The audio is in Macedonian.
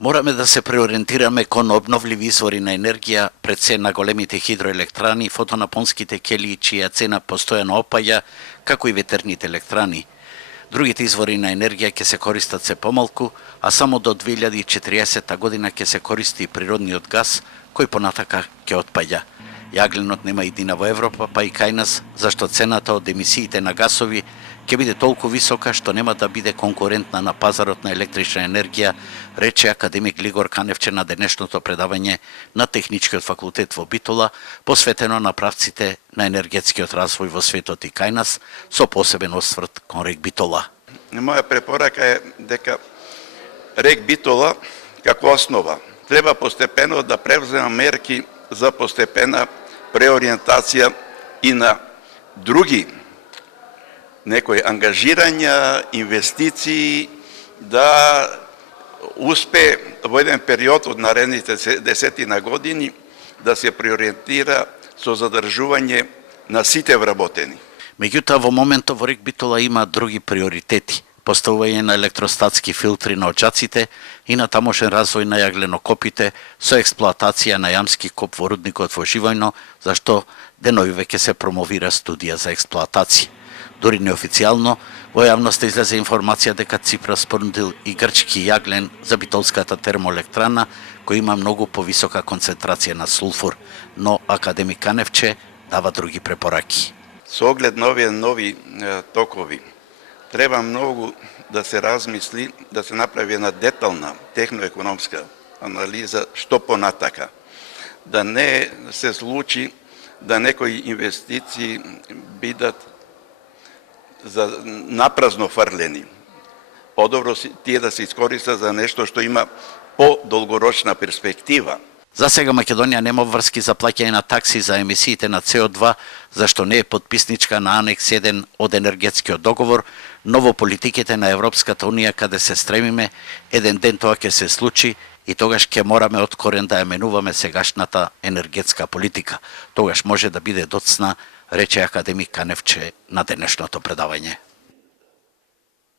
Morаме да се преориентираме кон обновливи извори на енергија, пред се на големите хидроелектрани, фотонапонските келии, чија цена постојано опаѓа, како и ветерните електрани. Другите извори на енергија ќе се користат се помалку, а само до 2040 година ќе се користи природниот газ, кој понатака ќе отпаѓа. Јагленот нема иднина во Европа, па и кај нас, зашто цената од емисиите на гасови ќе биде толку висока што нема да биде конкурентна на пазарот на електрична енергија, рече академик Глигор Каневче на денешното предавање на Техничкиот факултет во Битола, посветено на правците на енергетскиот развој во светот и кај нас, со посебен осврт кон рек Битола. Моја препорака е дека рек Битола, како основа, треба постепено да превзема мерки за постепена преориентација и на други некои ангажирања, инвестиции, да успе во еден период од наредните десетина години да се преориентира со задржување на сите вработени. Меѓутоа, во моментот во рек Битола има други приоритети. Поставување на електростатски филтри на очаците и на тамошен развој на јагленокопите со експлоатација на јамски коп во рудникот во Живојно, зашто денови веќе се промовира студија за експлоатација. Дори неофицијално, во јавноста излезе информација дека Ципрас понудил и грчки јаглен за битолската термоелектрана, кој има многу повисока концентрација на сулфур, но академик Каневче дава други препораки. Со оглед на овие нови токови, треба многу да се размисли, да се направи една детална техноекономска анализа што понатака. Да не се случи да некои инвестиции бидат за напразно фрлени. Подобро тие да се искористат за нешто што има подолгорочна перспектива. За сега Македонија нема врски за плаќање на такси за емисиите на CO2, зашто не е подписничка на Анекс 1 од енергетскиот договор, но во политиките на Европската Унија каде се стремиме, еден ден тоа ќе се случи и тогаш ќе мораме од корен да ја менуваме сегашната енергетска политика. Тогаш може да биде доцна, рече академик Каневче на денешното предавање.